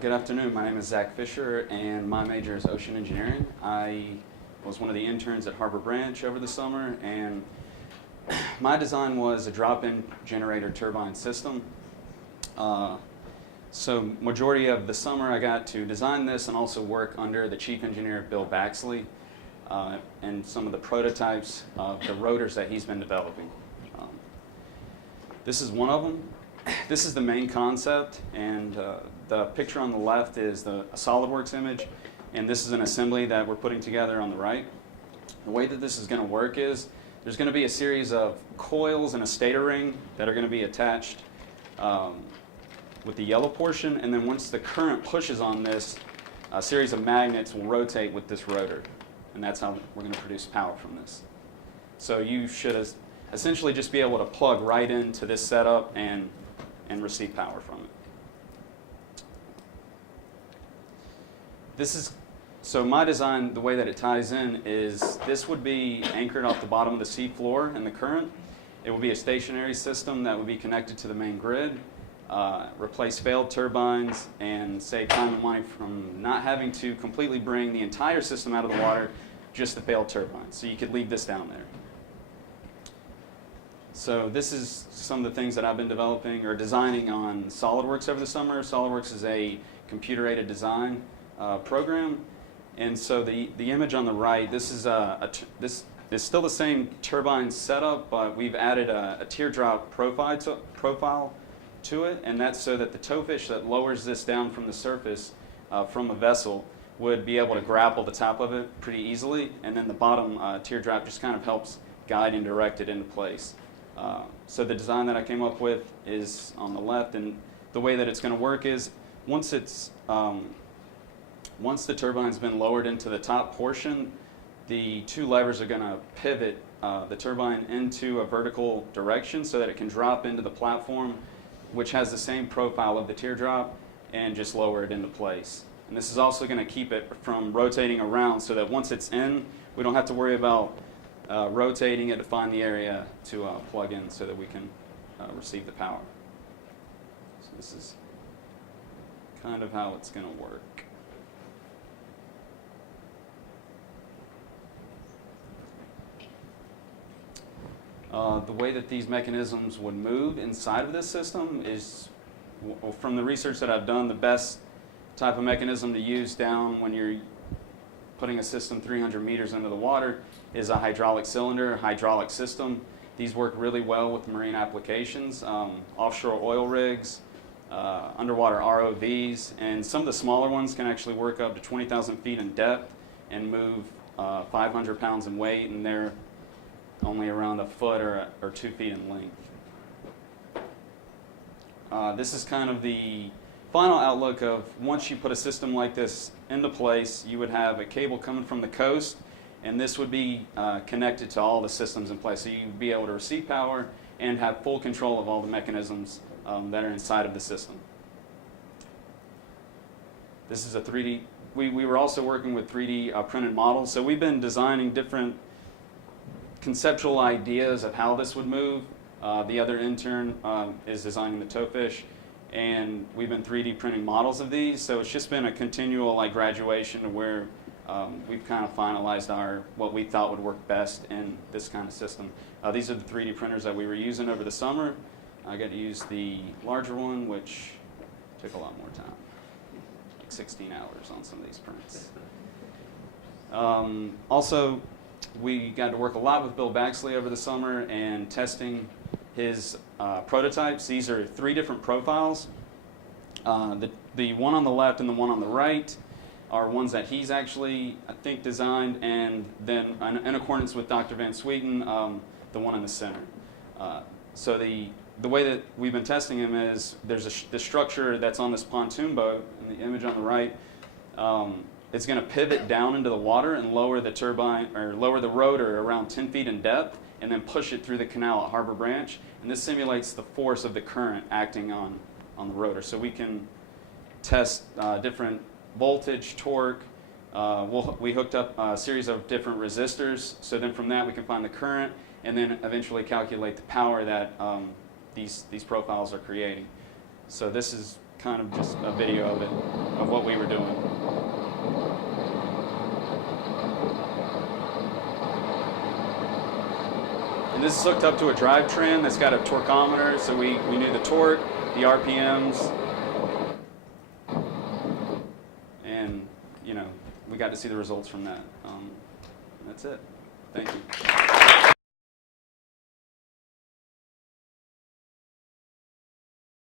Good afternoon. My name is Zach Fisher, and my major is ocean engineering. I was one of the interns at Harbor Branch over the summer, and my design was a drop-in generator turbine system. So majority of the summer I got to design this and also work under the chief engineer, Bill Baxley, and some of the prototypes of the rotors that he's been developing. This is one of them. This is the main concept, and the picture on the left is a SolidWorks image, and this is an assembly that we're putting together on the right. The way that this is going to work is there's going to be a series of coils and a stator ring that are going to be attached with the yellow portion, and then once the current pushes on this, a series of magnets will rotate with this rotor, and that's how we're going to produce power from this. So you should essentially just be able to plug right into this setup and receive power from it. So my design, the way that it ties in is this would be anchored off the bottom of the sea floor in the current. It would be a stationary system that would be connected to the main grid, replace failed turbines, and save time and money from not having to completely bring the entire system out of the water, just the failed turbines. So you could leave this down there. So this is some of the things that I've been developing or designing on SolidWorks over the summer. SolidWorks is a computer-aided design program, and so the image on the right, this is still the same turbine setup, but we've added a teardrop profile to it, and that's so that the towfish that lowers this down from the surface from a vessel would be able to grapple the top of it pretty easily, and then the bottom teardrop just kind of helps guide and direct it into place. So the design that I came up with is on the left, and the way that it's going to work is once the turbine's been lowered into the top portion, the two levers are going to pivot the turbine into a vertical direction so that it can drop into the platform, which has the same profile of the teardrop, and just lower it into place. And this is also going to keep it from rotating around so that once it's in, we don't have to worry about rotating it to find the area to plug in so that we can receive the power. So this is kind of how it's going to work. The way that these mechanisms would move inside of this system is, from the research that I've done, the best type of mechanism to use down when you're putting a system 300 meters into the water is a hydraulic cylinder, hydraulic system. These work really well with marine applications, offshore oil rigs, underwater ROVs, and some of the smaller ones can actually work up to 20,000 feet in depth and move 500 pounds in weight, and they're only around a foot or 2 feet in length. This is kind of the final outlook of once you put a system like this into place, you would have a cable coming from the coast, and this would be connected to all the systems in place. So you'd be able to receive power and have full control of all the mechanisms that are inside of the system. This is a 3D, we were also working with 3D printed models. So we've been designing different conceptual ideas of how this would move. The other intern is designing the towfish, and we've been 3D printing models of these. So it's just been a continual graduation to where we've kind of finalized what we thought would work best in this kind of system. These are the 3D printers that we were using over the summer. I got to use the larger one, which took a lot more time, like 16 hours on some of these prints. Also, we got to work a lot with Bill Baxley over the summer and testing his prototypes. These are 3 different profiles. The one on the left and the one on the right are ones that he's actually, I think, designed, and then in accordance with Dr. Van Sweeten, the one in the center. So the way that we've been testing him is there's the structure that's on this pontoon boat in the image on the right. It's going to pivot down into the water and lower the turbine, or lower the rotor around 10 feet in depth, and then push it through the canal at Harbor Branch. And this simulates the force of the current acting on the rotor. So we can test different voltage, torque. We hooked up a series of different resistors. So then from that we can find the current, and then eventually calculate the power that these profiles are creating. So this is kind of just a video of it. of what we were doing. And this is hooked up to a drivetrain that's got a torqueometer, so we knew the torque, the RPMs, and we got to see the results from that. That's it. Thank you.